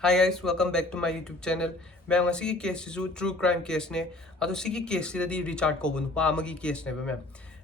Hi guys, welcome back to my YouTube channel. Ma'am, ngasi case is true crime case ne. Ado sigi case sila di Richard ko bunu pa amagi case ne ba ma'am.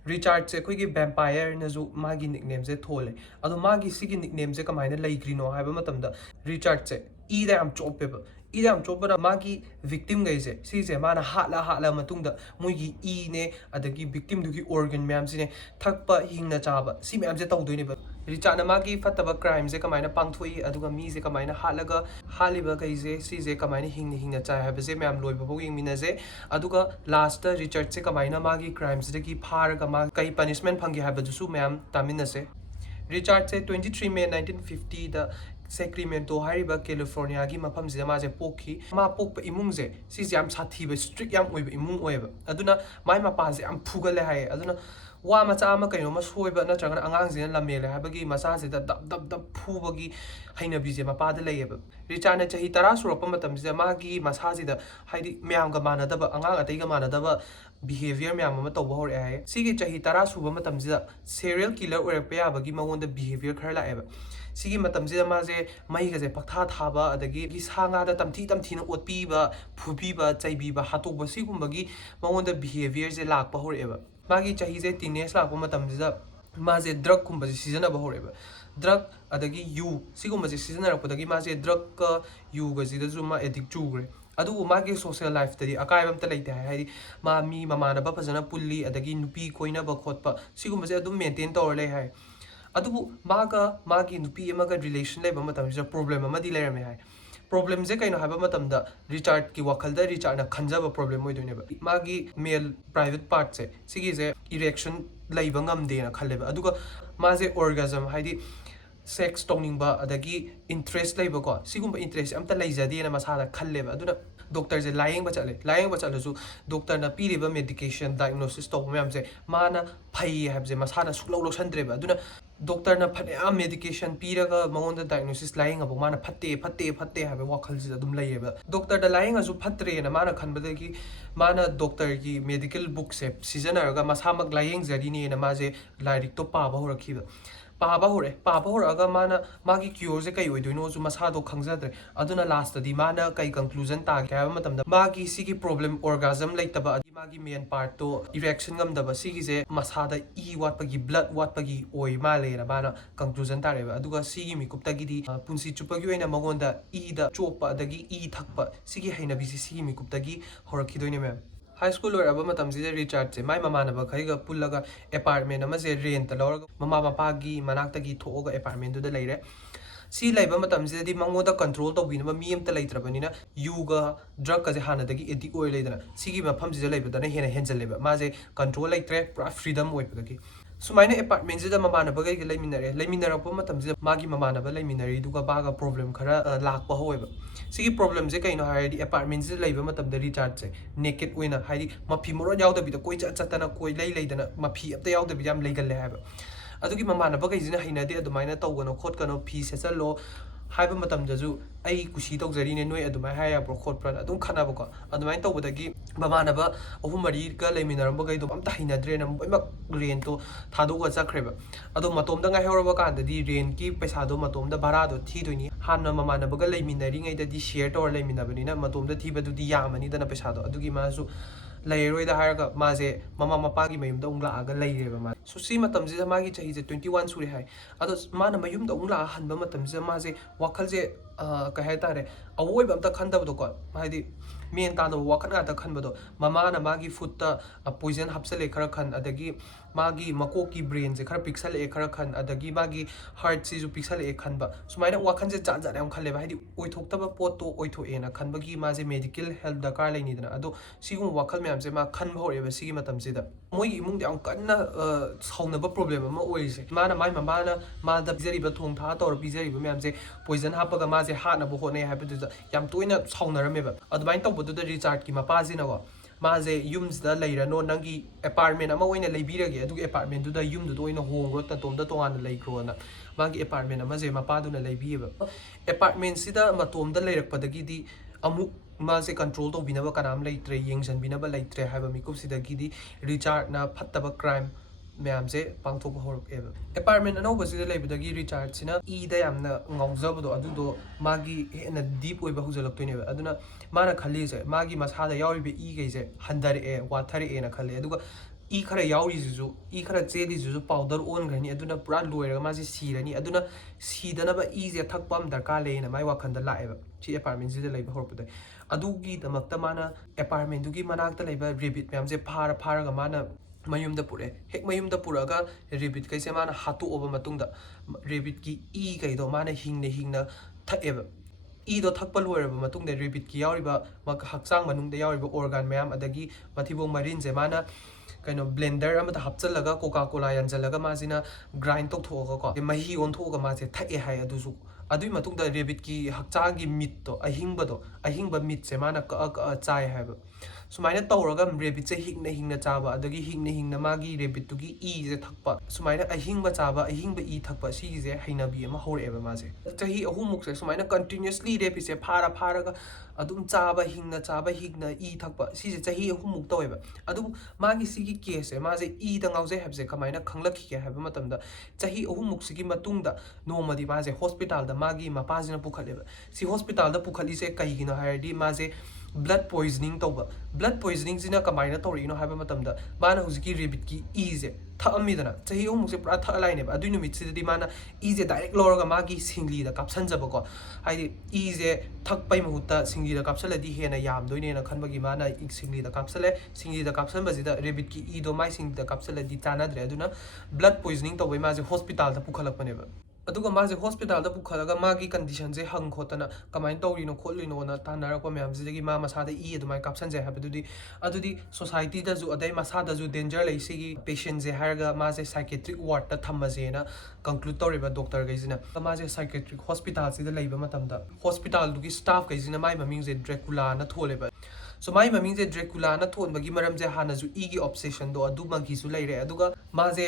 Richard se koi ki vampire na zo magi nickname se thole. Ado magi sigi nickname se kamai na lai grino hai ba matam da Richard se ida am chop pe ba. Ida am chop na magi victim gai se si se mana hatla matung da mugi I ne adagi victim du ki organ ma'am si ne thakpa hing na chaba si ma'am se tawdoi ne ba. Richard na magi fataba crime se kamai na pangthui aduga mi se kamai na hatlaga haliba kaise sise kamaina hingna chai habase myam loiba bo yingminaze aduga last Richard se kamaina magi crimes de ki pharaga ma kai punishment phangi habadusu myam taminase Richard se 23 May 1950 da Sacramento hariba California gi mafam se ma je pokhi ma pokpa imung je si jam sathi ba strict yam oiba imung oiba aduna mai ma pa je am phugale hai aduna wa macha ama kaino ma soiba na changa angang jina lamele habagi masa se da dab phubagi haina bi je mapa da leyeba Richard na chahi 10 surapa matam se magi masa se da haidi myam ga mana da ba angang atai ga mana da ba behavior myam ma tawba hore hai sigi chahi 10 suba matam se serial killer oirakpa yabagi mangonda behavior khar laeba sigi matam se ma je mai ga je paktha thaba adagi gi sanga da tamthi na otpi ba phubi ba chaibi ba hatokba sigumbagi mangonda behavior je lakpa horeba magi chahi je teenage lakpa matam se ma je drug kumba je season ba horeba drug adagi yu sigumba je season rakpadagi ma je drug ka yu ga ji da zuma addict chugre adu magi social life tadi akai bam ta leite hai ma mi mamana ba phajana pulli adagi nupi koina ba khotpa sigumba je adum maintain tor le hai adu maga magi nupi emaga relation le ba matam je problem ama di le rame hai problem je kaino haba matam da Richard ki wakal da Richard na khanjaba problem moi doine ba magi male private part se sigi je erection laiba ngamde na khalleba aduga ma je orgasm haidi sex tongning ba adagi interest laiba ko sigumba interest amta laijade na masala khalleba aduna doctor je lying ba chale su doctor na piri ba medication diagnosis to myam je mana phai have je masana suklo lo sandre ba aduna doctor na phane a medication piraga mangonda diagnosis lying abo mana phatte have wakhal ji adum laiba doctor da lying asu phatre na mana khanbadagi mana doctor ki medical book se season araga masamak lying jari ne na ma je lairik to pa ba horakhiba paba hore aga mana magi cure je kai oidoino ju masa do khangjadre aduna last di mana kai conclusion ta kya matam da magi sigi problem orgasm laitaba adi magi main part to erection gam daba sigi je masa da wat pagi blood wat pagi oi male na bana conclusion ta reba aduga sigi mi kupta gi di punsi chupagi oina magonda da chopa dagi thakpa sigi haina bi sigi mi kupta gi horakhidoine mem high school or aba matam je Richard se mai mama na ba khaiga pullaga apartment ama je rent lor mama papa gi manakta gi thoga apartment du da leire si laiba matam je di mangoda control to bin ma mi amta leitrabani na yuga drug ka je hana dagi edi oil leidana sigi mafam je laiba da na hena henjaleba ma je control leitre pura freedom oi pagi sumaina apartment je da mama na bagai ge leiminare pa matam je magi mama na ba leiminari duga baga problem khara lakpa hoiba sigi problem je kaino haidi apartment je leiba matam da Richard je naked oina haidi mafi moro yaw da bi da koi chatana koi leidana mafi apta yaw da bi yam leigalle haba adugi mama na bagai jina haina de adumaina tawgano khotkano fi se chalo haiba matam da ju ai kushi tawjari ne noi adumai haya bro khot pran adum khana ba ko adumai tawbadagi mama na ba ahumari ka leminaram bagai do amta haina dre na boimak rent to thado ga chakreba ado matom da ngai horaba kan da di rent ki paisa do matom da bhara do thi doini hanna mama na baga leiminari ngai da di share to leiminabani na matom da thi ba du di yamani da na paisa do adugi ma su lairoi da haraga maje mama mapa gi mayum da ungla aga laireba ma so si matam je ma gi chahi je 21 suri hai ado mana mayum da ungla hanba matam je ma je wakhal je ka hai tare awoi bam ta khanda do ko haidi men ta do wakhal ga ta khan do mama na ma gi food ta poison hapsale khara khan adagi magi mako ki brain je khara pixel e khara khan adagi magi heart si ju pixel e khan ba sumaina wakhal je jan jan yam khale ba haidi oi thok ta ba pot to oi tho e na khan ba gi ma je medical help da kar lai ni dana ado sigum wakhal me am je ma khan ba hore ba sigi matam je da moi imung de am kanna sauna ba problem ma oi je mana mai mama na ma da bizari ba thong tha tor bizari ba me am je poison hapa ga ma je ha na bo ho ne ha ba du yam toina sauna ra me ba adbain taw bu du Richard ki ma pa ji na wa maze yums da leirano nangi apartment ama oina leibirage adu apartment du da yum du oina hongro ta tom da tonga na leikro na magi apartment ama je mapa du na leibiba apartment sida matom da leirak padagi di amu maze control to binaba kanam leitre yengsan binaba leitre haiba mikup sida gi di Richard na phattaba crime ꯃꯌꯥꯝꯁꯦ ꯄꯥꯡꯊꯣꯛꯄ ꯍꯧꯔꯛꯑꯦꯕ apartment ꯑꯅꯧꯕꯁꯤꯗ ꯂꯩꯕꯗꯒꯤ ꯔꯤꯆꯥꯔꯠꯁꯤꯅ ꯏꯗ ꯌꯥꯝꯅ ꯉꯥꯎꯖꯕꯗꯣ ꯑꯗꯨꯗꯣ ꯃꯥꯒꯤ ꯍꯦꯟꯅ deep ꯑꯣꯏꯕ ꯍꯧꯖꯤꯜꯂꯛꯇꯣꯏꯅꯦꯕ ꯑꯗꯨꯅ ꯃꯥꯅ ꯈꯜꯂꯤꯁꯦ ꯃꯥꯒꯤ ꯃꯁꯥꯗ ꯌꯥꯎꯔꯤꯕ ꯏꯈꯩꯁꯦ ꯍꯟꯊꯔꯛꯑꯦ ꯋꯥꯊꯔꯛꯑꯦꯅ ꯈꯜꯂꯦ ꯑꯗꯨꯒ ꯏ ꯈꯔ ꯌꯥꯎꯔꯤꯁꯤꯁꯨ ꯏ ꯈꯔ ꯆꯦꯜꯂꯤꯁꯤꯁꯨ ꯄꯥꯎꯗꯔ ꯑꯣꯟꯈ꯭ꯔꯅꯤ ꯑꯗꯨꯅ ꯄꯨꯔꯥ ꯂꯣꯏꯔꯒ ꯃꯥꯁꯦ ꯁꯤꯔꯅꯤ ꯑꯗꯨꯅ ꯁꯤꯗꯅꯕ ꯏꯁꯦ ꯊꯛꯄ ꯑꯃ ꯗꯔꯀꯥꯔ ꯂꯩꯌꯦꯅ ꯃꯥꯏ ꯋꯥꯈꯟꯗ ꯂꯥꯛꯑꯦꯕ ꯁꯤ ꯑꯦꯄꯥꯔꯠꯃꯦꯟꯁꯤꯗ ꯂꯩꯕ ꯍꯧꯔꯛꯄꯗꯩ ꯑꯗꯨꯒꯤꯗꯃꯛꯇ ꯃꯥꯅ ꯑꯦꯄꯥꯔꯠꯃꯦꯟꯗꯨꯒꯤ ꯃꯅꯥꯛꯇ ꯂꯩꯕ ꯔꯦꯕꯤꯠ ꯃꯌꯥꯝꯁꯦ ꯐꯥꯔꯒ ꯃꯥꯅ ꯃꯌꯨꯝꯗ ꯄꯨꯔꯛꯑꯦ ꯍꯦꯛ ꯃꯌꯨꯝꯗ ꯄꯨꯔꯛꯑꯒ ꯔꯦꯕꯤꯠꯈꯩꯁꯦ ꯃꯥꯅ ꯍꯥꯠꯇꯣꯛꯑꯕ ꯃꯇꯨꯡꯗ ꯔꯦꯕꯤꯠꯀꯤ ꯏꯈꯩꯗꯣ ꯃꯥꯅ ꯍꯤꯡꯅ ꯊꯛꯑꯦꯕ ꯏꯗꯣ ꯊꯛꯄ ꯂꯣꯏꯔꯕ ꯃꯇꯨꯡꯗ ꯔꯦꯕꯤꯠꯀꯤ ꯌꯥꯎꯔꯤꯕ ꯍꯛꯆꯥꯡ ꯃꯅꯨꯡꯗ ꯌꯥꯎꯔꯤꯕ ꯑꯣꯔꯒꯥꯟ ꯃꯌꯥꯝ ꯑꯗꯒꯤ ꯃꯊꯤꯕꯣꯡ ꯃꯔꯤꯟꯁꯦ ꯃꯥꯅ ꯀꯩꯅꯣ ꯕ꯭ꯂꯦꯟꯗꯔ ꯑꯃꯗ ꯍꯥꯞꯆꯤꯜꯂꯒ ꯀꯣꯀꯥ ꯀꯣꯂꯥ ꯌꯥꯟꯁꯤꯜꯂꯒ ꯃꯥꯁꯤꯅ ꯒ꯭ꯔꯥꯏꯟ ꯇꯧꯊꯣꯛꯑꯒꯀꯣ ꯃꯍꯤ ꯑꯣꯟꯊꯣꯛꯑꯒ ꯃꯥꯁꯦ ꯊꯛꯑꯦ ꯍꯥꯏ ꯑꯗꯨꯁꯨ ꯑꯗꯨꯒꯤ ꯃꯇꯨꯡꯗ ꯔꯦꯕꯤꯠꯀꯤ ꯍꯛꯆꯥꯡꯒꯤ ꯃꯤꯠꯇꯣ ꯑꯍꯤꯡꯕ ꯃꯤꯠꯁꯦ ꯃꯥꯅ ꯀꯛꯑ ꯆꯥꯏ ꯍꯥꯏꯕ ꯁꯨꯃꯥꯏꯅ ꯇꯧꯔꯒ ꯔꯦꯕꯤꯠꯁꯦ ꯍꯤꯡꯅ ꯆꯥꯕ ꯑꯗꯒꯤ ꯍꯤꯡꯅ ꯃꯥꯒꯤ ꯔꯦꯕꯤꯠꯇꯨꯒꯤ ꯏꯁꯦ ꯊꯛꯄ ꯁꯨꯃꯥꯏꯅ ꯑꯍꯤꯡꯕ ꯆꯥꯕ ꯑꯍꯤꯡꯕ ꯏ ꯊꯛꯄ ꯁꯤꯒꯤꯁꯦ ꯍꯩꯅꯕꯤ ꯑꯃ ꯍꯧꯔꯛꯑꯦꯕ ꯃꯥꯁꯦ ꯆꯍꯤ ꯑꯍꯨꯝꯃꯨꯛꯁꯦ ꯁꯨꯃꯥꯏꯅ ꯀꯟꯇꯤꯅ꯭ꯌꯨꯁꯂꯤ ꯔꯦꯕꯤꯠꯁꯦ ꯐꯥꯔꯒ ꯑꯗꯨꯝ ꯆꯥꯕ ꯍꯤꯡꯅ ꯏ ꯊꯛꯄ ꯁꯤꯁꯦ ꯆꯍꯤ ꯑꯍꯨꯝꯃꯨꯛ ꯇꯧꯋꯦꯕ ꯑꯗꯨꯕꯨ ꯃꯥꯒꯤ ꯁꯤꯒꯤ ꯀꯦꯁꯁꯦ ꯃꯥꯁꯦ ꯏꯗ ꯉꯥꯎꯖꯩ ꯍꯥꯏꯕꯁꯦ ꯀꯃꯥꯏꯅ ꯈꯪꯂꯛꯈꯤꯒꯦ ꯍꯥꯏꯕ ꯃꯇꯝꯗ ꯆꯍꯤ ꯑꯍꯨꯝꯃꯨꯛꯁꯤꯒꯤ ꯃꯇꯨꯡꯗ ꯅꯣꯡꯃꯗꯤ ꯃꯥꯁꯦ ꯍꯣꯁꯄꯤꯇꯥꯜꯗ ꯃꯥꯒꯤ ꯃꯄꯥꯁꯤꯅ ꯄꯨꯈꯠꯂꯦꯕ ꯁꯤ ꯍꯣꯁꯄꯤꯇꯥꯜꯗ ꯄꯨꯈꯠꯂꯤꯁꯦ ꯀꯩꯒꯤꯅꯣ ꯍꯥꯏꯔꯗꯤ ꯃꯥꯁꯦ ꯕ꯭ꯂꯗ ꯄꯣꯏꯖꯅꯤꯡ ꯇꯧꯕ ꯕ꯭ꯂꯗ ꯄꯣꯏꯖꯅꯤꯡꯁꯤꯅ ꯀꯃꯥꯏꯅ ꯇꯧꯔꯛꯏꯅꯣ ꯍꯥꯏꯕ ꯃꯇꯝꯗ ꯃꯥꯅ ꯍꯧꯖꯤꯛꯀꯤ ꯔꯦꯕꯤꯠꯀꯤ ꯏꯁꯦ ꯊꯛꯑꯝꯃꯤꯗꯅ ꯆꯍꯤ ꯑꯍꯨꯝꯃꯨꯛꯁꯦ ꯄꯨꯔꯥ ꯊꯛꯑ ꯂꯥꯛꯏꯅꯦꯕ ꯑꯗꯨꯏ ꯅꯨꯃꯤꯠꯁꯤꯗꯗꯤ ꯃꯥꯅ ꯏꯁꯦ ꯗꯥꯏꯔꯦꯛ ꯂꯧꯔꯒ ꯃꯥꯒꯤ ꯁꯤꯡꯂꯤꯗ ꯀꯥꯞꯁꯟꯖꯕꯀꯣ ꯍꯥꯏꯗꯤ ꯏꯁꯦ ꯊꯛꯄꯩ ꯃꯍꯨꯠꯇ ꯁꯤꯡꯂꯤꯗ ꯀꯥꯞꯁꯜꯂꯗꯤ ꯍꯦꯟꯅ ꯌꯥꯝꯗꯣꯏꯅꯦꯅ ꯈꯟꯕꯒꯤ ꯃꯥꯅ ꯁꯤꯡꯂꯤꯗ ꯀꯥꯞꯁꯜꯂꯦ ꯁꯤꯡꯂꯤꯗ ꯀꯥꯞꯁꯟꯕꯁꯤꯗ ꯔꯦꯕꯤꯠꯀꯤ ꯏꯗꯣ ꯃꯥꯏ ꯁꯤꯡꯂꯤꯗ ꯀꯥꯞꯁꯜꯂꯗꯤ ꯆꯥꯟꯅꯗ꯭ꯔꯦ ꯑꯗꯨꯅ ꯕ꯭ꯂꯗ ꯄꯣꯏꯖꯅꯤꯡ ꯇꯧꯕꯩ ꯃꯥꯁꯦ ꯍꯣꯁꯄꯤꯇꯥꯜꯗ ꯄꯨꯈꯠꯂꯛꯄꯅꯦꯕ ꯑꯗꯨꯒ ꯃꯥꯁꯦ ꯍꯣꯁꯄꯤꯇꯥꯜꯗ ꯄꯨꯈꯠꯂꯒ ꯃꯥꯒꯤ ꯀꯟꯗꯤꯁꯟꯁꯦ ꯍꯪ ꯈꯣꯠꯇꯅ ꯀꯃꯥꯏꯅ ꯇꯧꯔꯤꯅꯣ ꯈꯣꯠꯂꯤꯅꯣꯅ ꯇꯥꯟꯅꯔꯛꯄ ꯃꯌꯥꯝꯁꯤꯗꯒꯤ ꯃꯥ ꯃꯁꯥꯗ ꯏ ꯑꯗꯨꯃꯥꯏꯅ ꯀꯥꯞꯁꯟꯖꯩ ꯍꯥꯏꯕꯗꯨꯗꯤ ꯑꯗꯨꯗꯤ ꯁꯣꯁꯥꯏꯇꯤꯗꯁꯨ ꯑꯗꯩ ꯃꯁꯥꯗꯁꯨ ꯗꯦꯟꯖꯔ ꯂꯩ ꯁꯤꯒꯤ ꯄꯦꯁꯦꯟꯁꯦ ꯍꯥꯏꯔꯒ ꯃꯥꯁꯦ ꯁꯥꯏꯀꯦꯇ꯭ꯔꯤꯛ ꯋꯥꯔꯗꯇ ꯊꯝꯃꯁꯦꯅ ꯀꯟꯀ꯭ꯂꯨꯗ ꯇꯧꯔꯤꯕ ꯗꯣꯛꯇꯔꯈꯩꯁꯤꯅ ꯃꯥꯁꯦ ꯁꯥꯏꯀꯦꯇ꯭ꯔꯤꯛ ꯍꯣꯁꯄꯤꯇꯥꯜꯁꯤꯗ ꯂꯩꯕ ꯃꯇꯝꯗ ꯍꯣꯁꯄꯤꯇꯥꯜꯗꯨꯒꯤ ꯁ꯭ꯇꯥꯐꯈꯩꯁꯤꯅ ꯃꯥꯏ ꯃꯃꯤꯡꯁꯦ ꯗ꯭ꯔꯦꯀꯨꯂꯥꯅ ꯊꯣꯜꯂꯦꯕ ꯁꯣ ꯃꯥꯏ ꯃꯃꯤꯡꯁꯦ ꯗ꯭ꯔꯦꯀꯨꯂꯥꯅ ꯊꯣꯟꯕꯒꯤ ꯃꯔꯝꯁꯦ ꯍꯥꯟꯅꯁꯨ ꯏꯒꯤ ꯑꯣꯕꯁꯦꯁꯟꯗꯣ ꯑꯗꯨꯃꯒꯤꯁꯨ ꯂꯩꯔꯦ ꯑꯗꯨꯒ ꯃꯥꯁꯦ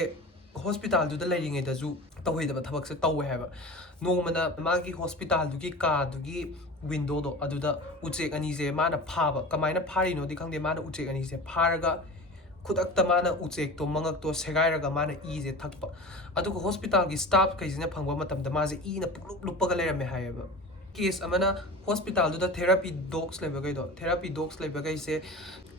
ꯍꯣꯁꯄꯤꯇꯥꯜꯗꯨꯗ ꯂꯩꯔꯤꯉꯩꯗꯁꯨ ꯇꯧꯍꯩꯗꯕ ꯊꯕꯛꯁꯦ ꯇꯧꯋꯦ ꯍꯥꯏꯕ ꯅꯣꯡꯃꯅ ꯃꯥꯒꯤ ꯍꯣꯁꯄꯤꯇꯥꯜꯗꯨꯒꯤ ꯀꯥꯗꯨꯒꯤ ꯋꯤꯟꯗꯣꯗꯣ ꯑꯗꯨꯗ ꯎꯆꯦꯛ ꯑꯅꯤꯁꯦ ꯃꯥꯅ ꯐꯥꯕ ꯀꯃꯥꯏꯅ ꯐꯥꯔꯤꯅꯣꯗꯤ ꯈꯪꯗꯦ ꯃꯥꯅ ꯎꯆꯦꯛ ꯑꯅꯤꯁꯦ ꯐꯥꯔꯒ ꯈꯨꯗꯛꯇ ꯃꯥꯅ ꯎꯆꯦꯛꯇꯣ ꯃꯉꯛꯇꯣ ꯁꯦꯒꯥꯏꯔꯒ ꯃꯥꯅ ꯏꯁꯦ ꯊꯛꯄ ꯑꯗꯨꯒ ꯍꯣꯁꯄꯤꯇꯥꯜꯒꯤ ꯁ꯭ꯇꯥꯐꯈꯩꯁꯤꯅ ꯐꯪꯕ ꯃꯇꯝꯗ ꯃꯥꯁꯦ ꯏꯅ ꯄꯨꯡꯂꯨꯞ ꯂꯨꯞꯄꯒ ꯂꯩꯔꯝꯃꯦ ꯍꯥꯏꯌꯦꯕ ꯀꯦꯁ ꯑꯃꯅ ꯍꯣꯁꯄꯤꯇꯥꯜꯗꯨꯗ ꯊꯦꯔꯥꯄꯤ ꯗꯣഗ്ꯁ ꯂꯩꯕꯈꯩꯗꯣ ꯊꯦꯔꯥꯄꯤ ꯗꯣग्ꯁ ꯂꯩꯕꯈꯩꯁꯦ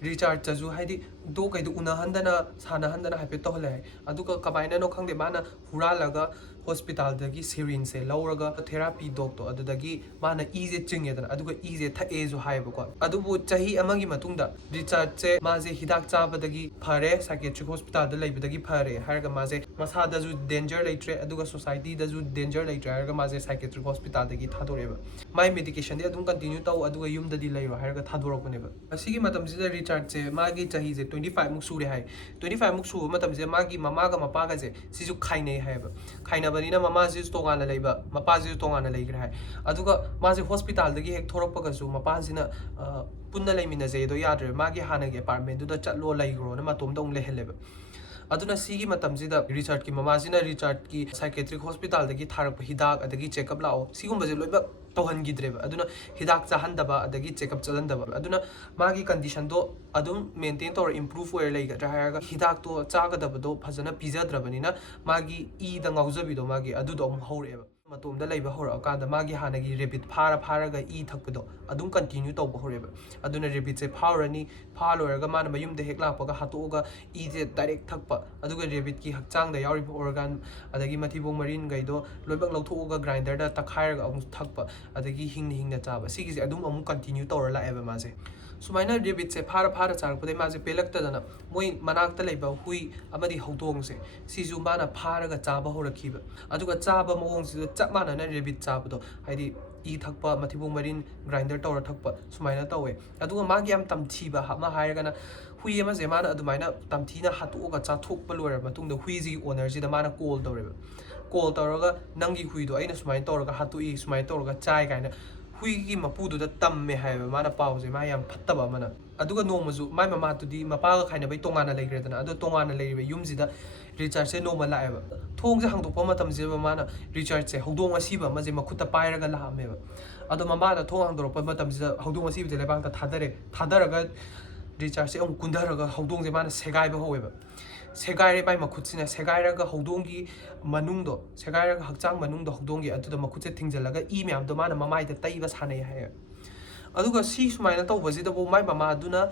ꯔꯤꯆꯥꯔꯠꯁꯨ ꯍꯥꯏꯗꯤ ꯗꯣꯒꯈꯩꯗꯣ ꯎꯅꯍꯟꯗꯅ ꯁꯥꯟꯅꯍꯟꯗꯅ ꯍꯥꯏꯐꯦꯠ ꯇꯧꯍꯜꯂꯦ ꯍꯥꯏ ꯑꯗꯨꯒ ꯀꯃꯥꯏꯅꯅꯣ ꯈꯪꯗꯦ ꯃꯥꯅ ꯍꯨꯔꯥꯜꯂꯒ ꯍꯣꯁꯄꯤꯇꯥꯜꯗꯒꯤ ꯁꯤꯔꯤꯟꯁꯦ ꯂꯧꯔꯒ ꯊꯦꯔꯥꯄꯤ ꯗꯣꯛꯇꯣ ꯑꯗꯨꯗꯒꯤ ꯃꯥꯅ ꯏꯁꯦ ꯆꯤꯡꯉꯦꯗꯅ ꯑꯗꯨꯒ ꯏꯁꯦ ꯊꯛꯑꯦꯁꯨ ꯍꯥꯏꯌꯦꯕꯀꯣ ꯑꯗꯨꯕꯨ ꯆꯍꯤ ꯑꯃꯒꯤ ꯃꯇꯨꯡꯗ ꯔꯤꯆꯥꯔꯠꯁꯦ ꯃꯥꯁꯦ ꯍꯤꯗꯥꯛ ꯆꯥꯕꯗꯒꯤ fare psychiatric hospital da leibadagi fare harga maze masadazu danger leitre aduga society da ju danger leitre harga maze psychiatric hospital dagi thadoreba my medication de adum continue taw aduga yum da di leiro harga thadorokneba asigi matam sida richard se magi chahi je 25 muk sure hai 25 muk su matam se magi mama ga mapa ga je sisu khaine haiba khaina bani na mama ji tongana leiba mapa ji tongana leigre hai aduga maze hospital dagi hek thorok pa ga su mapa sina punna leimina je do yadre magi hana ge apartment du da chatlo leigro na matom dong leheleba aduna sigi matamsida Richard ki mamasina Richard ki psychiatric hospital dagi tharak hidak adagi checkup lao sigumba je loiba tawhangidreba aduna hidak chahandaba adagi checkup chalandaba aduna magi condition do adum maintain tor improve oir leigadra haraga hidak to chagadaba do phajana pijadrabanina magi e da ngaujabi do magi adu do horeba matomda leiba horakanda magi hanagi repeat pharaga e thakpado adum continue tawba horeba aduna repeat se phawrani phaloraga mana mayum de hek lakpaga hatoga e je direct thakpa aduga repeat ki hakchang da yauri organ adagi mathibong marin gaido loibak lauthoga grinder da takhairaga amu thakpa adagi hingna chaba sigi je adum amu continue tawra la eba maje sumaina repeat se phara charpade maje pelakta dana moi manakta leiba hui amadi hawdong se sizu mana pharaga chaba horakhiba aduga chaba mawong si chap mana na repeat chabado haidi e thakpa mathibong marin grinder tawra thakpa sumaina tawe aduga magi am tamthiba hama hairaga na hui ama je mana adumaina tamthina hatuga chathokpa loira matungda hui ji owner ji da mana call tawreba call tawraga nangi hui do aina sumaina tawraga hatui sumaina tawraga chai kaina hui gi mapudu da tamme haiba mana pause ma yam phattaba mana aduga nomazu mai mama tudi mapaga khaina bai tongana leigredana adu tongana leiribe yumjida Richard se normal laeba thong je hangdokpa matam je mana Richard se hawdong asiba ma je makhuta pairaga lahameba adu mama da thong hangdokpa matam je hawdong asiba je lebang ta thadaraga Richard se kundaraga hawdong je mana segai ba hoeba 세가이레 마이 마쿠츠나 세가이라가 호동기 만ung도 세가이라가 학장 만ung도 호동기 아두도 마쿠츠 팅젤라가 이 맵도 마나 마마이다 따이바 사네 하여 aduga si sumaina tawbasida bo mai mama aduna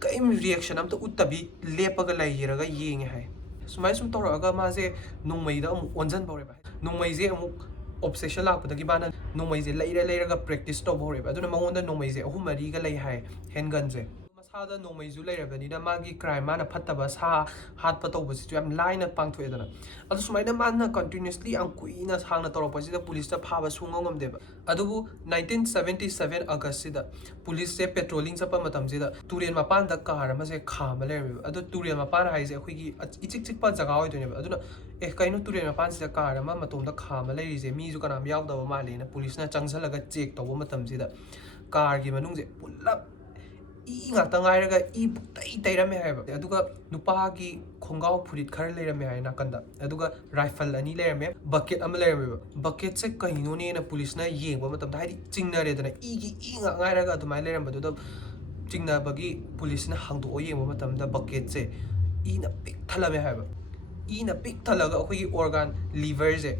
kaim reaction amta uttabi lepaga lairaga yeng hai sumai sum toraga maze nongmai da onjan bore ba nongmai je amu obsession lakpadagi bana nongmai je leiraga practice to bore ba aduna mangonda nongmai je ahum mari ga lei hai handgun je masada nongmai ju leirabani da magi crime mana phattaba sa hat patawbasi tu am line pangtho edana adu sumaina mana continuously ang kuina sangna toropasi da police ta phaba sungongam deba adubu 1977 August sida police se patrolling chapa matam sida turen mapan da car ma se khama lerme adu turen mapan haise akhoi ichik chik pa jaga hoidone aduna kaino turen mapan sida car ma matom da khama leri je mi ju kanam yaw da ma le na police na changsalaga check to matam sida car gi manung je pulap 이 ngata ngairaga I tai tairame haiba aduga nupagi khongau phurit khar leirame hai nakanda aduga rifle ani leirame bucket am leirame bucket se kaino ne na police na yengba matam haidi chingnare dana igi inga ngairaga adumai leiram badu da chingna bagi police na hangdo yengba matam da bucket se ina pik thalame haiba ina pik thalaga akhoi organ liver je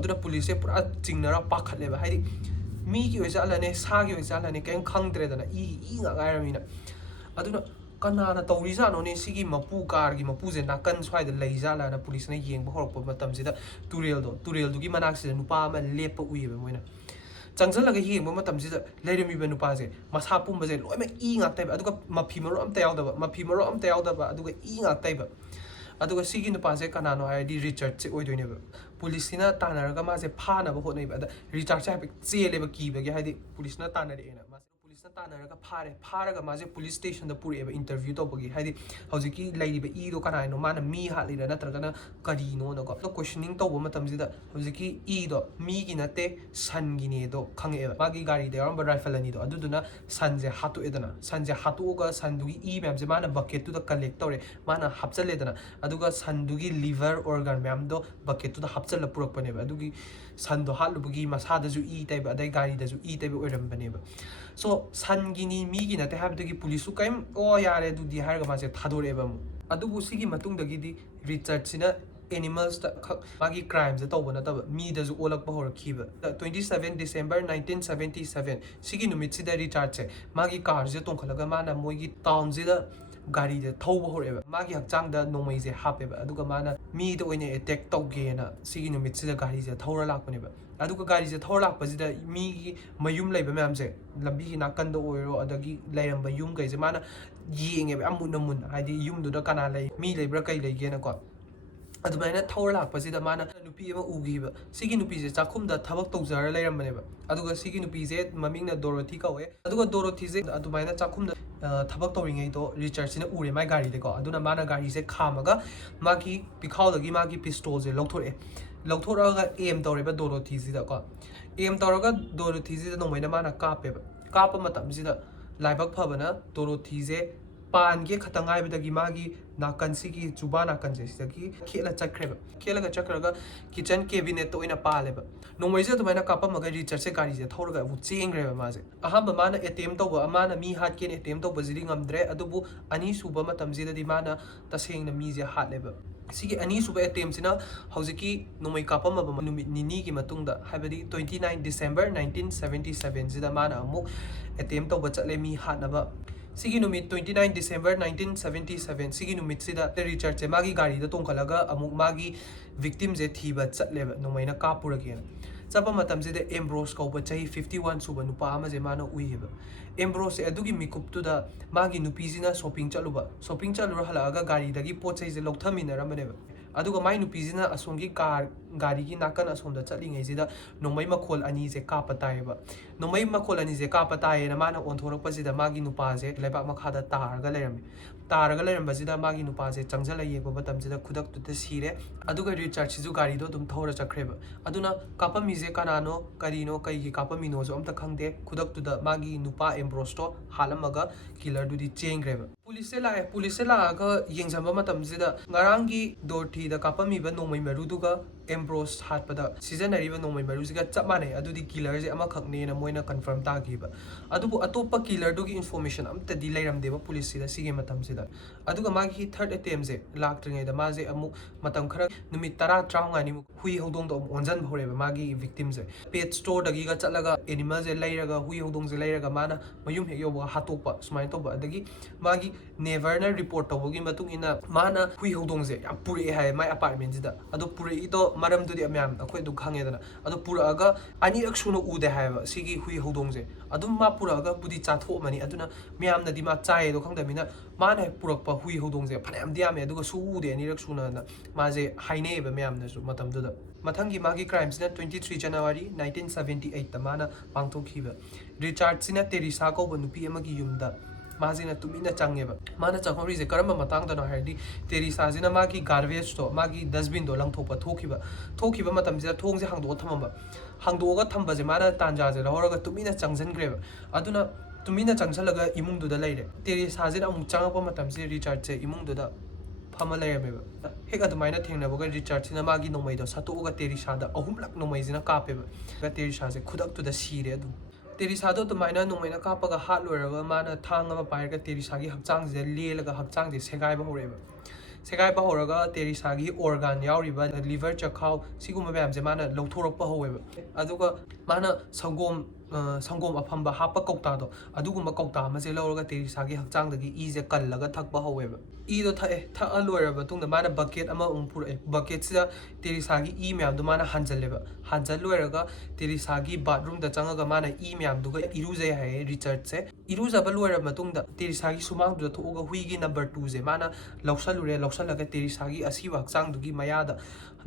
aduna police se pura chingnara pakhatleba haidi mi ki oisa alane sa ki oisa alane ken khangdre dana I nga gairamina aduna kanana tawrisa no ne sigi mapu car gi mapu je nakan swai da leija la na police na yeng ba horpa matam sida turel du gi manak se nupa ma lepa uiba moina changsal laga yeng ba matam sida leiremi ba nupa je masa pum ba je loi ma I nga tai aduga mapi maro am ta yaw da ba aduga I nga tai ba aduga sigi nupa je kanano ai di Richard che oidoine ba police na tanaraga ma je phana ba honai ba Richard cha chele ba ki ba ge haidi police na tanare ena ma police na tanaraga pharaga ma je police station da puri ba interview to bagi haidi hojiki lairi ba I do kana no mana mi ha lira natraga na kari no no ko questioning to ba matam ji da hojiki I do mi gi nate san gi ne do khange ba magi gari de ram ba rifle ani do aduduna san je hatu edana san je hatu ga san du gi I map je mana bucket tu da collect tore mana hapchale edana aduga san du gi liver organ map do bucket tu da hapchal purak pane ba adugi san do halu bugi masada ju I tai ba dai gari da ju I tai ba oiram bane ba so san gi ni mi gi nate habdu gi police su kaim o yare du di har ga ma se thadore ba mu adubu sigi matung da gi di Richard sina animals da magi crimes da tawbana ta mi da ju olak ba hor khiba 27 December 1977 sigi numit sida Richard che magi car je tongkhalaga mana moi gi town je da gari de thauba horeba magi hakchang da nomai je hapeba aduga mana mi da oine attack tawge na sigi numit sida gari je thaura lakpane ba aduga gari je thaura lakpa jida mi gi mayum laiba myam je lambi gi nakan da oiro adagi lairamba yum kai je mana yenge ba amun namun haidi yum du da kana lai mi laibra kai laige na ko adumai na thawra lakpa jida mana nupi ama ugi ba sigi nupi je chakhum da thabak tawjara lairam bane ba aduga sigi nupi je maming na Dorothy kawe aduga Dorothy je adumai na chakhum da thabak tawringai do Richard sina ure mai gari de ko aduna mana gari se khamaga magi pikhau dagi magi pistol je lokthora aim tawre ba Dorothy ji da ko aim tawraga Dorothy ji da nomai na mana kape ba kapa matam ji da laibak phabana Dorothy je pan ge khatangai bidagi magi nakan sigi chuba nakan je sigi khela chakraga kitchen cabinet to ina pale ba nomai je to maina kapa maga Richard se gari je thorga bu chengre ba ma je ahamba mana attempt to ba mana mi hat ke attempt to ba jiri ngamdre adubu ani suba matam ji da di mana taseng na mi je hat le ba sigi ani suba attempt sina hojiki nomai kapa ma ba numit nini gi matungda habadi 29 December 1977 ji da mana amu attempt to ba chatle mi hat na ba sigi numit 29 December 1977 sigi numit sida Richard che magi gari da tongkhalaga amuk magi victim je thiba chatleba nomaina kapurage chapa matam je de Ambrose ko ba chahi 51 suba nupa ama je mana uiba Ambrose adugi mikup tu da magi nupi jina shopping chalura halaga gari dagi pochai je lokthamina ramane ba aduga mai nupi jina asongi car gari gi nakan asonda chatlingai jida nomai makhol ani je ka patai ba nomai makhol ani je ka patai na mana onthorak pasida magi nupa je leba makhada targa leram basida magi nupa je changjala yeba batam jida khudak tu te sire aduga Richard sizu gari do dum thora chakreba aduna kapa mi je kanano karino kai gi kapa mi no jo amta khangde khudak tu da magi nupa Ambrose to halamaga killer du di chengreba police la ga yengjamba matam jida ngarangi Dorothy da kapa mi ba nomai maru duga Ambrose हाटपदा सिजनरीब नोंमै मरुसिगा चप माने अदुदि killer जे अमखकनेना मोइना कन्फर्म तागिबा अदुबु अतोप्पा किलर दुगी इन्फॉर्मेशन अमतदि लैरमदेबा पुलिस सिदा सिगे मतमसिदा अदुगा मागी थर्ड अटेम्प जे लाक्ट्रिङैदा माजे अमु मतम खरा नुमित 10 35 नि हुई हौदोंदो ओनजन भौरेबा मागी विक्टिम जे पेट स्टोर दगिगा चलगा एनिमल जे लैरगा हुई हौदों जे लैरगा माना मयुम हेक योबा हातोपा सुमाय तोबा अदगी मागी नेवरना रिपोर्ट तौबगी मतुंग इना माना हुई हौदों जे या पुरे हाय माय अपार्टमेंट जिदा अदो पुरे इदो मरम दुदि म्याम अखोय दु खांगेदना अदो पुरागा अनिरक सुनो उदे हायबा सिगी हुई हौदों जे अदुम मा पुरागा बुदि चाथो मनी अदुना म्याम नदि मा चाय दो खंगदमिना माना पुरकपा हुई हौदों जे फनाम दियामे अदुगा सु उदे अनिरक सुना माजे हाइनेबा म्याम नसु मतम दुदा मथंगी मागी क्राइम्स ना 23 जनवरी 1978 ता माना पांगथोखिबा रिचार्ड सिना टेरिसा को नुपी अमगी युमदा माजिना तुमिना चंगेबा माना चंगौरीजे करम मतांगदनो हायदि टेरिसाजिना मागी गार्बेज तो मागी डस्टबिन दो लंगथोपा थोखिबा मतमजिदा थोंगजे हांदो थमबा हांदोगा थंबजे माना तांजाजे लहरगा तुमिना चंगजनग्रेबा अदुना तुमिना चंगसलगा इमुंगदुदा लैरे टेरिसाजिना अमुक चंगपा मतमजे रिचार्ड से इमुंगदुदा फमा लैरमेबा हेक अदुमाइना थेंगनबगा रिचार्ड सिना मागी नोमैदो सतोगा टेरिसादा अहुमलक नोमैजिना कापेबा टेरिसाजे खुदक्तुदा सिरे अदु टेरिसादो तुमाइना नोमैना कापगा हात लोरगा माना थांगमा पायरगा टेरिसागी हक्चांगजे लेलगा हक्चांगजे सेगाइबा होरेबा सेगाइबा होरगा टेरिसागी ऑर्गन यावरिबा लिवर चखाव सिगुम मैमजे माना लौथोरकपा होवेबा अदुगा माना संगोम अफंबा हापा कौतादो अदुगुम कौता अमजे लौरगा टेरिसागी हक्चांगदगी इजे कल्लगा थकपा होवेबा इदो थाए था लोरबा तुंगदा माना बकेट अमा उमपुरे बकेट सिदा टेरिसागी इ म्यामदो माना हांजलेबा हांजल लोरगा टेरिसागी बाथरूम दा चंगगा माना इ म्यामदुगा इरुजे हाय रिचार्ड से इरुजबा लोरबा तुंगदा टेरिसागी सुमांगदो थोगा हुईगी नंबर 2 जे माना लौसलुरे लौसलगा टेरिसागी असीवा हक्चांगदुगी मयादा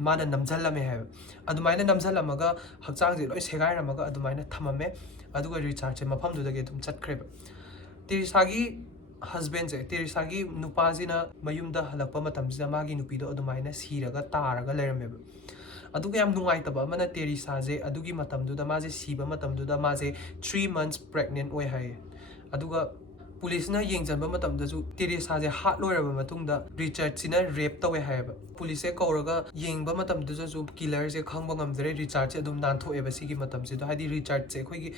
माना नमजलमे हाय अदुमाइना नमजलमगा हक्चांगजे लोय सेगाइरमगा अदुमाइना थममे अदुगा रिचार्ड से मफमदुदगे तुम चटख्रेबा टेरिसागी हस्बैंड से टेरिसागी नुपाजिना मयुमदा हलकपा मतमजिदा मागी नुपीदो अदुमाइना सीरगा तारगा लेरमेबा अदुगा याम नुंगाइतबा अमना टेरिसाजे अदुगी मतमदुदा माजे सीबा मतमदुदा माजे 3 months pregnant ओय हाय अदुगा पुलिसना येंजनबा मतमदजु टेरिसाजे हात लोरबा मतुंगदा रिचार्ड सिना रेप तवे हायबा पुलिसे कौरगा येंगबा मतमदजु किलर जे खंगबा ngamdre रिचार्ड से अदुम नानथोएबा सिगी मतमजिदा हादि रिचार्ड से खोगी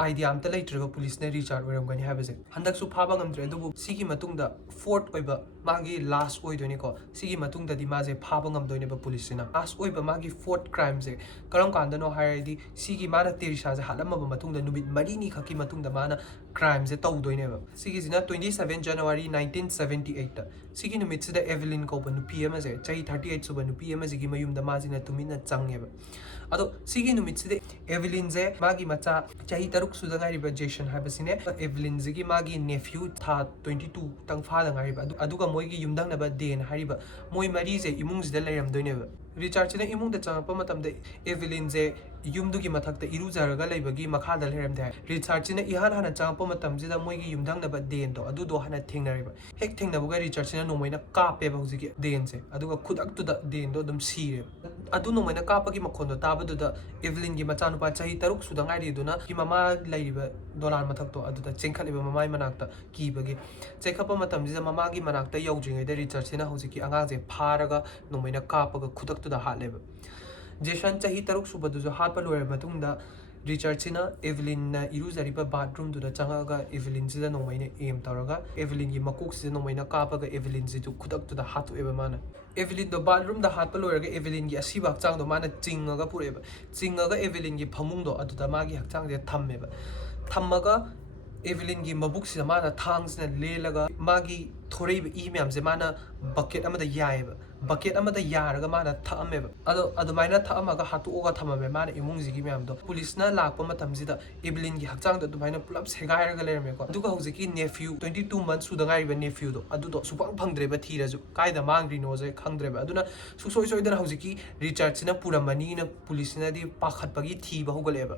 आइडिया अमता लेट्रगा पुलिस ने रिचार्ड ओरमगनी हाबजे हंदकसु फाबा ngamdre अदुबु सिगी मतुंगदा फोर्थ ओइबा मागी लास्ट ओइदोनिको सिगी मतुंगदादि माजे फाबा ngamदोइनेबा पुलिस सिना लास्ट ओइबा मागी फोर्थ क्राइम जे करम कांदनो हायदि सिगी माना टेरिसाजे हालमबा मतुंगदा नुबित मरिनी खकी मतुंगदा माना क्राइम जे तौदोइनेबा सिगी जिना 27 जनवरी 1978 ता सिगी नुमित सिदा एवेलिन कोबा नुपी अमा जे चाहि 38 सुबा नुपी अमा जिगी मयुमदा माजिना तुमिना चंगेबा अदो सिगी नुमित सिदे एवेलिन जे मागी मचा चाहि तरुक सुदंगारिबा जेसन हाबसिने एवेलिन जिगी मागी नेफ्यू था 22 तंग फादंगारिबा अदुगा मोइगी युमदंगनबा देन हारिबा मोइ मरी जे इमुंगजिदा लैरमदोइनेबा रिचार्ड सिना इमुंगदा चंगपा मतमदे एवेलिन जे युमदुगी मथकता इरुजरगा लैबगी मखादा लैरमदे हाय रिचार्ड सिना इहान हाना चंगपा मतमजिदा मोइगी युमदंगनबा देन तो अदुदो हाना थेंगनारिबा हेक थेंगनबगा रिचार्ड सिना नोमैना कापेबा हुजिगी देन से अदुगा खुदक्तुदा देन दो दम सीरे अदु नोमैना कापगी मखोंदो ताबदुदा एवेलिन गी मचानुपा चाहि तरुक सुदंगारिदुना की ममा लैरिबा दोलान मथकतो अदुदा चेंखलिबा ममाई मनाक्ता कीबगी चेखपा मतमजिदा ममागी मनाक्ता यौद्रिङैदा रिचार्ड सिना हुजिगी अंगाजे फारगा नोमैना कापगा खुदक्तुदा हालेबा जेसन चाहि तरुक सुबदुजो हापा लोयरबा मतुंगदा रिचार्ड सिना एवेलिन इरुजरिबा बाथरूम दुदा चंगागा एवेलिन सिदा नोमैना एम तौरगा एवेलिन गी मकोक सिदा नोमैना कापगा एवेलिन सिदु खुदक्तुदा हातोएबा माना एवेलिन दो बाथरूम दा हातपा लोयरगा एवेलिन गी असीबा हक्चांग दो माना चिंगगा पुरेबा चिंगगा एवेलिन गी फमुंग दो अदुदा मागी हक्चांग जे थम्मेबा थम्मगा एवेलिन गी मबुक सिदा माना थांगसिना लेलगा मागी थोरैबा इ म्यामजे माना बकेट अमदा याएबा बकेट अमदा यारगा माना थाअमेबा अदो अदुमाइना थाअमगा हातुओगा थममे माना इमुंगजिगी म्यामदो पुलिसना लाकपा मतमजिदा एवेलिन गी हक्चांग दो दुमाइना पुलप सेगाइरगा लेरमेको अदुगा हुजिकी नेफ्यू 22 months सुदंगारिबा नेफ्यू दो अदुदो सुपंग फंगद्रेबा थीरजु कायदा मांग्रिनो जे खंगद्रेबा अदुना सुसोय सोयदना हुजिकी रिचार्ड सिना पुरमनी ना पुलिसना दि पाखतपगी थीबा होगलेबा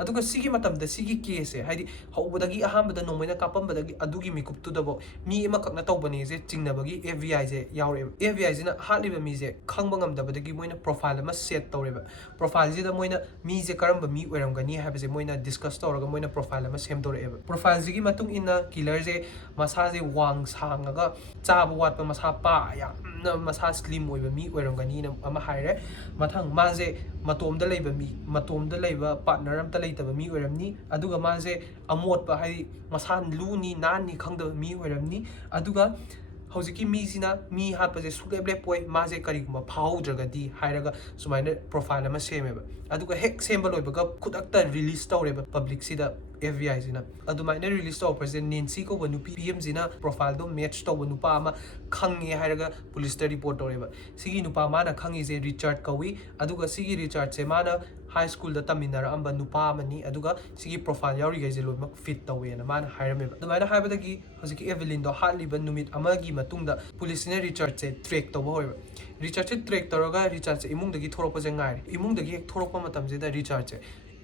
ꯑꯗꯨꯒ ꯁꯤꯒꯤ ꯃꯇꯝꯗ ꯁꯤꯒꯤ ꯀꯦꯁꯁꯦ ꯍꯥꯏꯗꯤ ꯍꯧꯕꯗꯒꯤ ꯑꯍꯥꯟꯕꯗ ꯅꯣꯡꯃꯩꯅ ꯀꯥꯞꯄꯝꯕꯗꯒꯤ ꯑꯗꯨꯒꯤ ꯃꯤꯀꯨꯞꯇꯨꯗꯐꯥꯎ ꯃꯤ ꯑꯃꯈꯛꯅ ꯇꯧꯕꯅꯦꯁꯦ ꯆꯤꯡꯅꯕꯒꯤ FBI ꯁꯦ ꯌꯥꯎꯔꯛꯑꯦꯕ FBI ꯁꯤꯅ ꯍꯥꯠꯂꯤꯕ ꯃꯤꯁꯦ ꯈꯪꯕ ꯉꯝꯗꯕꯗꯒꯤ ꯃꯣꯏꯅ ꯄ꯭ꯔꯣꯐꯥꯏꯜ ꯑꯃ ꯁꯦꯠ ꯇꯧꯔꯦꯕ ꯄ꯭ꯔꯣꯐꯥꯏꯜꯁꯤꯗ ꯃꯣꯏꯅ ꯃꯤꯁꯦ ꯀꯔꯝꯕ ꯃꯤ ꯑꯣꯏꯔꯝꯒꯅꯤ ꯍꯥꯏꯕꯁꯦ ꯃꯣꯏꯅ ꯗꯤꯁꯀꯁ ꯇꯧꯔꯒ ꯃꯣꯏꯅ ꯄ꯭ꯔꯣꯐꯥꯏꯜ ꯑꯃ ꯁꯦꯝꯗꯣꯔꯛꯑꯦꯕ ꯄ꯭ꯔꯣꯐꯥꯏꯜꯁꯤꯒꯤ ꯃꯇꯨꯡ ꯏꯟꯅ ꯀꯤꯂꯔꯁꯦ ꯃꯁꯥꯁꯦ ꯋꯥꯡ ꯁꯥꯡꯉꯒ ꯆꯥꯕ ꯋꯥꯠꯄ ꯃꯁꯥ ꯌꯥꯝꯅ ꯃꯁꯥ ꯁ꯭ꯂꯤꯝ ꯑꯣꯏꯕ ꯃꯤ ꯑꯣꯏꯔꯝꯒꯅꯤꯅ ꯑꯃ ꯍꯥꯏꯔꯦ ꯃꯊꯪ ꯃꯥꯁꯦ ꯃꯇꯣꯝꯗ ꯂꯩꯕ ꯃꯤ ꯃꯇꯣꯝꯗ ꯂꯩꯕ ꯄꯥꯔꯠꯅꯔ ꯑꯝꯇ ꯂꯩꯇꯕ ꯃꯤ ꯑꯣꯏꯔꯝꯅꯤ ꯑꯗꯨꯒ ꯃꯥꯁꯦ ꯑꯃꯣꯠꯄ ꯍꯥꯏꯗꯤ ꯃꯁꯥ ꯂꯨꯅꯤ ꯅꯥꯟꯅꯤ ꯈꯪꯗꯕ ꯃꯤ ꯑꯣꯏꯔꯝꯅꯤ ꯑꯗꯨꯒ ꯍꯧꯖꯤꯛꯀꯤ ꯃꯤꯁꯤꯅ ꯃꯤ ꯍꯥꯠꯄꯁꯦ ꯁꯨꯛꯂꯦꯞ ꯂꯦꯞꯄꯣꯏ ꯃꯥꯁꯦ ꯀꯔꯤꯒꯨꯝꯕ ꯐꯥꯍꯧꯗ꯭ꯔꯒꯗꯤ ꯍꯥꯏꯔꯒ ꯁꯨꯃꯥꯏꯅ ꯄ꯭ꯔꯣꯐꯥꯏꯜ ꯑꯃ ꯁꯦꯝꯃꯦꯕ ꯑꯗꯨꯒ ꯍꯦꯛ ꯁꯦꯝꯕ ꯂꯣꯏꯕꯒ ꯈꯨꯗꯛꯇ ꯔꯤꯂꯤꯁ ꯇꯧꯔꯦꯕ ꯄꯕ꯭ꯂꯤꯛꯁꯤꯗ FBI ꯁꯤꯅ ꯑꯗꯨꯃꯥꯏꯅ ꯔꯤꯂꯤꯁ ꯇꯧꯔꯛꯄꯁꯦ ꯅꯦꯟꯁꯤ ꯀꯧꯕ ꯅꯨꯄꯤ ꯑꯃꯁꯤꯅ ꯄ꯭ꯔꯣꯐꯥꯏꯜꯗꯣ ꯃꯦꯠꯆ ꯇꯧꯕ ꯅꯨꯄꯥ ꯑꯃ ꯈꯪꯉꯦ ꯍꯥꯏꯔꯒ ꯄꯨꯂꯤꯁꯇ ꯔꯤꯄꯣꯔꯠ ꯇꯧꯔꯦꯕ ꯁꯤꯒꯤ ꯅꯨꯄꯥ ꯃꯥꯅ ꯈꯪꯉꯤꯁꯦ ꯔꯤꯆꯥꯔꯗ ꯀꯧꯏ ꯑꯗꯨꯒ ꯁꯤꯒꯤ ꯔꯤꯆꯥꯔꯗꯁꯦ ꯃꯥꯅ ꯍꯥꯏ ꯁ꯭ꯀꯨꯜꯗ ꯇꯝꯃꯤꯟꯅꯔꯛꯑꯝꯕ ꯅꯨꯄꯥ ꯑꯃꯅꯤ ꯑꯗꯨꯒ ꯁꯤꯒꯤ ꯄ꯭ꯔꯣꯐꯥꯏꯜ ꯌꯥꯎꯔꯤꯈꯩꯁꯦ ꯂꯣꯏꯅꯃꯛ ꯐꯤꯠ ꯇꯧꯋꯦꯅ ꯃꯥꯅ ꯍꯥꯏꯔꯝꯃꯦꯕ ꯑꯗꯨꯃꯥꯏꯅ ꯍꯥꯏꯕꯗꯒꯤ ꯍꯧꯖꯤꯛꯀꯤ ꯑꯦꯚꯦꯂꯤꯟꯗꯣ ꯍꯥꯠꯂꯤꯕ ꯅꯨꯃꯤꯠ ꯑꯃꯒꯤ ꯃꯇꯨꯡꯗ ꯄꯨꯂꯤꯁꯁꯤꯅ ꯔꯤꯆꯥꯔꯗꯁꯦ ꯇ꯭ꯔꯦꯛ ꯇꯧꯕ ꯍꯧꯔꯦꯕ ꯔꯤꯆꯥꯔꯗꯁꯦ ꯇ꯭ꯔꯦꯛ ꯇꯧꯔꯒ ꯔꯤꯆꯥꯔꯗꯁꯦ ꯏꯃꯨꯡꯗꯒꯤ ꯊꯣꯔꯛꯄꯁꯦ ꯉꯥꯏꯔꯦ ꯏꯃꯨꯡꯗꯒꯤ ꯍꯦꯛ ꯊꯣꯔꯛꯄ ꯃꯇꯝꯁꯤꯗ ꯔꯤꯆꯥꯔꯗꯁꯦ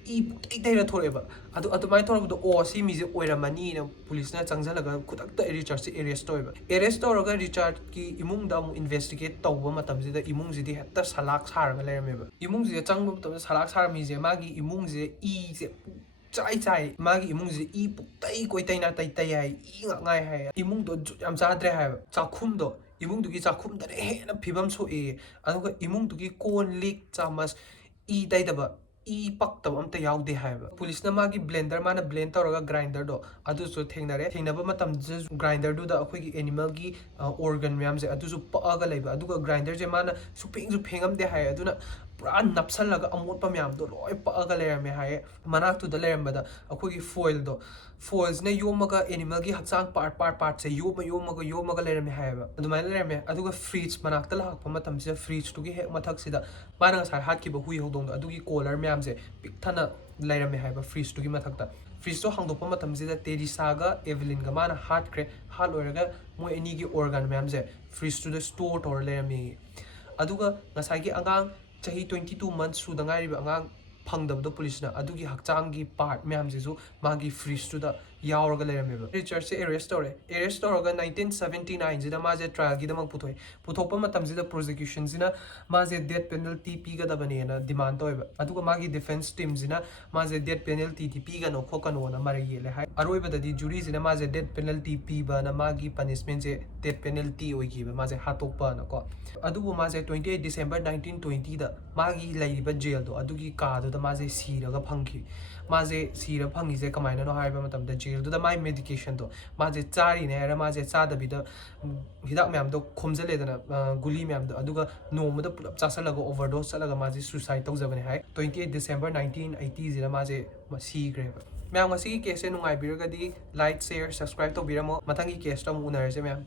ꯄꯨꯡꯇꯩ ꯇꯩꯔ ꯊꯣꯔꯛꯑꯦꯕ ꯑꯗꯨꯃꯥꯏꯅ ꯊꯣꯔꯛꯄꯗꯣ ꯑꯣ ꯁꯤ ꯃꯤꯁꯦ ꯑꯣꯏꯔꯝꯃꯅꯤꯅ ꯄꯨꯂꯤꯁꯅ ꯆꯪꯁꯤꯜꯂꯒ ꯈꯨꯗꯛꯇ ꯔꯤꯆꯥꯔꯗꯁꯦ ꯑꯦꯔꯦꯁ ꯇꯧꯋꯦꯕ ꯑꯦꯔꯦꯁ ꯇꯧꯔꯒ ꯔꯤꯆꯥꯔꯗꯀꯤ ꯏꯃꯨꯡꯗ ꯑꯃꯨꯛ ꯏꯟꯚꯦꯁꯇꯤꯒꯦꯠ ꯇꯧꯕ ꯃꯇꯝꯁꯤꯗ ꯏꯃꯨꯡꯁꯤꯗꯤ ꯍꯦꯛꯇ ꯁꯂꯥꯛ ꯁꯥꯔꯒ ꯂꯩꯔꯝꯃꯦꯕ ꯏꯃꯨꯡꯁꯤꯗ ꯆꯪꯕ ꯃꯇꯝꯗ ꯁꯂꯥꯛ ꯁꯥꯔꯝꯃꯤꯁꯦ ꯃꯥꯒꯤ ꯏꯃꯨꯡꯁꯦ ꯏꯁꯦ ꯆꯥꯏ ꯃꯥꯒꯤ ꯏꯃꯨꯡꯁꯤꯗ ꯄꯨꯛꯇꯩ ꯀꯣꯏꯇꯩ ꯅꯥꯇꯩ ꯇꯩ ꯍꯥꯏ ꯉꯥꯛ ꯉꯥꯏ ꯍꯥꯏ ꯏꯃꯨꯡꯗꯣ ꯖꯨꯠ ꯌꯥꯝ ꯆꯥꯗ꯭ꯔꯦ ꯍꯥꯏꯕ ꯆꯥꯛꯈꯨꯝꯗꯣ ꯏꯃꯨꯡꯗꯨꯒꯤ ꯆꯥꯛꯈꯨꯝꯗꯅ ꯍꯦꯟꯅ ꯐꯤꯕꯝ ꯁꯣꯛꯑꯦ ꯑꯗꯨꯒ ꯏꯃꯨꯡꯗꯨꯒꯤ ꯀꯣꯟ ꯂꯤꯛ ꯆꯥꯃꯁ ꯇꯩꯗꯕ ꯄꯛꯇꯕ ꯑꯝꯇ ꯌꯥꯎꯗꯦ ꯍꯥꯏꯕ ꯄꯨꯂꯤꯁꯅ ꯃꯥꯒꯤ ꯕ꯭ꯂꯦꯟꯗꯔ ꯃꯥꯅ ꯕ꯭ꯂꯦꯟ ꯇꯧꯔꯒ ꯒ꯭ꯔꯥꯏꯟꯗꯔꯗꯣ ꯑꯗꯨꯁꯨ ꯊꯦꯡꯅꯕ ꯃꯇꯝꯗꯁꯨ ꯒ꯭ꯔꯥꯏꯟꯗꯔꯗꯨꯗ ꯑꯩꯈꯣꯏꯒꯤ ꯑꯦꯅꯤꯃꯦꯜꯒꯤ ꯑꯣꯔꯒꯟ ꯃꯌꯥꯝꯁꯦ ꯑꯗꯨꯁꯨ ꯄꯛꯑꯒ ꯂꯩꯕ ꯑꯗꯨꯒ ꯒ꯭ꯔꯥꯏꯟꯗꯔꯁꯦ ꯃꯥꯅ ꯁꯨꯛꯐꯦꯡꯁꯨ ꯐꯦꯡꯉꯝꯗꯦ ꯍꯥꯏ ꯑꯗꯨꯅ ꯄꯨꯔꯥ ꯅꯞꯁꯜꯂꯒ ꯑꯃꯣꯠꯄ ꯃꯌꯥꯝꯗꯣ ꯂꯣꯏ ꯄꯛꯑꯒ ꯂꯩꯔꯝꯃꯦ ꯍꯥꯏꯌꯦ ꯃꯅꯥꯛꯇꯨꯗ ꯂꯩꯔꯝꯕꯗ ꯑꯩꯈꯣꯏꯒꯤ ꯐꯣꯏꯜꯁꯤꯅ ꯌꯣꯝꯃꯒ ꯑꯦꯅꯤꯃꯦꯜꯒꯤ ꯍꯛꯆꯥꯡ ꯄꯥꯔꯠꯁꯦ ꯌꯣꯝꯃꯒ ꯂꯩꯔꯝꯃꯦ ꯍꯥꯏꯌꯦꯕ ꯑꯗꯨꯃꯥꯏꯅ ꯂꯩꯔꯝꯃꯦ ꯑꯗꯨꯒ ꯐ꯭ꯔꯤꯖ ꯃꯅꯥꯛꯇ ꯂꯥꯛꯄ ꯃꯇꯝꯁꯤꯗ ꯐ꯭ꯔꯤꯖꯇꯨꯒꯤ ꯍꯦꯛ ꯃꯊꯛꯁꯤꯗ ꯃꯥꯅ ꯉꯁꯥꯏ ꯍꯥꯠꯈꯤꯕ ꯍꯨꯏ ꯍꯧꯗꯣꯡꯗꯣ ꯑꯗꯨꯒꯤ ꯀꯣꯂꯔ ꯃꯌꯥꯝꯁꯦ ꯄꯤꯛꯊꯅ ꯂꯩꯔꯝꯃꯦ ꯍꯥꯏꯕ ꯐ꯭ꯔꯤꯖꯇꯨꯒꯤ ꯃꯊꯛꯇ ꯐ꯭ꯔꯤꯖꯇꯣ ꯍꯥꯡꯗꯣꯛꯄ ꯃꯇꯝꯁꯤꯗ ꯇꯦꯔꯤꯁꯥꯒ ꯑꯦꯚꯂꯤꯟꯒ ꯃꯥꯅ ꯍꯥꯠꯈ꯭ꯔꯦ ꯍꯥꯠꯂꯣꯏꯔꯒ ꯃꯣꯏ ꯑꯅꯤꯒꯤ ꯑꯣꯔꯒꯥꯟ ꯃꯌꯥꯝꯁꯦ ꯐ꯭ꯔꯤꯖꯇꯨꯗ ꯁ꯭ꯇꯣꯔ ꯇꯧꯔ ꯂꯩꯔꯝꯃꯦ ꯑꯗꯨꯒ ꯉꯁꯥꯏꯒꯤ ꯑꯉꯥꯡ ꯆꯍꯤ 22 ꯃꯟꯊꯁ ꯁꯨꯗ ꯉꯥꯏꯔꯤꯕ ꯑꯉꯥꯡ ꯐꯪꯗꯕꯗꯣ ꯄꯨꯂꯤꯁꯅ ꯑꯗꯨꯒꯤ ꯍꯛꯆꯥꯡꯒꯤ ꯄꯥꯔꯠ ꯃꯌꯥꯝꯁꯤꯁꯨ ꯃꯥꯒꯤ ꯐ꯭ꯔꯤꯖꯇꯨꯗ ꯌꯥꯎꯔꯒ ꯂꯩꯔꯝꯃꯦꯕ ꯔꯤꯆꯥꯔꯗꯁꯦ ꯑꯦꯔꯦꯁ ꯇꯧꯔꯒ 1979ꯁꯤꯗ ꯃꯥꯁꯦ ꯇ꯭ꯔꯥꯏꯜꯒꯤꯗꯃꯛ ꯄꯨꯊꯣꯛꯄ ꯃꯇꯝꯁꯤꯗ ꯄ꯭ꯔꯣꯁꯤꯀ꯭ꯌꯨꯁꯟꯁꯤꯅ ꯃꯥꯁꯦ ꯗꯦꯠ ꯄꯦꯅꯜꯇꯤ ꯄꯤꯒꯗꯕꯅꯦꯅ ꯗꯤꯃꯥꯟ ꯇꯧꯋꯦꯕ ꯑꯗꯨꯒ ꯃꯥꯒꯤ ꯗꯤꯐꯦꯟꯁ ꯇꯤꯝꯁꯤꯅ ꯃꯥꯁꯦ ꯗꯦꯠ ꯄꯦꯅꯜꯇꯤꯗꯤ ꯄꯤꯒꯅꯣ ꯈꯣꯠꯀꯅꯣꯅ ꯃꯔꯩ ꯌꯦꯠꯂꯦ ꯍꯥꯏ ꯑꯔꯣꯏꯕꯗꯗꯤ ꯖꯨꯔꯤꯁꯤꯅ ꯃꯥꯁꯦ ꯗꯦꯠ ꯄꯦꯅꯜꯇꯤ ꯄꯤꯕꯅ ꯃꯥꯒꯤ ꯄꯅꯤꯁꯃꯦꯟꯁꯦ ꯗꯦꯠ ꯄꯦꯅꯜꯇꯤ ꯑꯣꯏꯈꯤꯕ ꯃꯥꯁे ꯍꯥꯠꯇꯣꯛꯄꯅꯀꯣ ꯑꯗꯨꯕꯨ ꯃꯥꯁꯦ 28 ꯗꯤꯁꯦꯝꯕꯔ 1920ꯗ ꯃꯥꯒꯤ ꯂꯩꯔꯤꯕ ꯖꯦꯜꯗꯣ ꯑꯗꯨꯒꯤ ꯀꯥꯗꯨꯗ ꯃꯥꯁꯦ ꯁꯤꯔꯒ ꯐꯪꯈꯤ ꯃꯥꯁꯦ ꯁꯤꯔ ꯐꯪꯉꯤꯁꯦ ꯀꯃꯥꯏꯅꯅꯣ ꯍꯥꯏꯕ ꯃꯇꯝꯗ ꯖꯦꯜꯗꯨꯗ ꯃꯥꯒꯤ ꯃꯦꯗꯤꯀꯦꯁꯟꯗꯣ ꯃꯥꯁꯦ ꯆꯥꯔꯤꯅꯦ ꯍꯥꯏꯔ ꯃꯥꯁꯦ ꯆꯥꯗꯕꯤꯗ ꯍꯤꯗꯥꯛ ꯃꯌꯥꯝꯗꯣ ꯈꯣꯝꯖꯜꯂꯦꯗꯅ ꯒꯨꯂꯤ ꯃꯌꯥꯝꯗꯣ ꯑꯗꯨꯒ ꯅꯣꯡꯃꯗ ꯄꯨꯂꯞ ꯆꯥꯁꯜꯂꯒ ꯑꯣꯚꯔꯗꯣꯁ ꯆꯠꯂꯒ ꯃꯥꯁꯦ ꯁꯨꯁꯥꯏड ꯇꯧꯖꯕꯅꯦ ꯍꯥꯏ 28 ꯗꯤꯁꯦꯝꯕꯔ 1980ꯁꯤꯗ ꯃꯥꯁꯦ ꯁꯤꯈ꯭ꯔꯦꯕ ꯃꯌꯥꯝ ꯉꯁꯤꯒꯤ ꯀꯦꯁꯁꯦ ꯅꯨꯡꯉꯥꯏꯕꯤꯔꯒꯗꯤ ꯂꯥꯏꯛ ꯁꯦꯌꯔ ꯁꯕꯁꯀ꯭ꯔꯥꯏꯕ ꯇꯧꯕꯤꯔꯝꯃꯣ ꯃꯊꯪꯒꯤ ꯀꯦꯁꯇ ꯑꯃꯨꯛ ꯎꯅꯔꯁꯦ ꯃꯌꯥꯝ